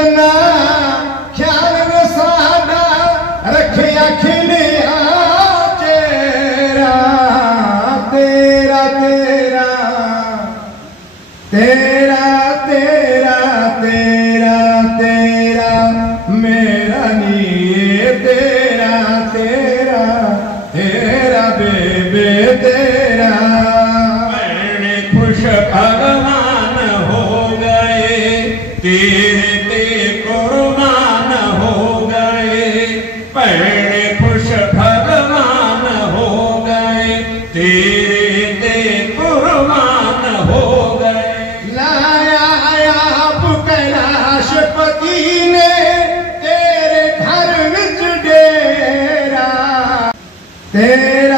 सजना ख्याल वे साडा रखिया खिलिया चेहरा तेरा तेरा तेरा तेरा तेरा तेरा मेरा नी तेरा तेरा तेरा बेबे तेरा बड़े खुश भगवान हो गए तेरे ते कुर्बान हो गए बड़े खुश भगवान हो गए तेरे ते कुर्बान हो गए लाया आप कैलाशपति ने तेरे घर विच डेरा तेरा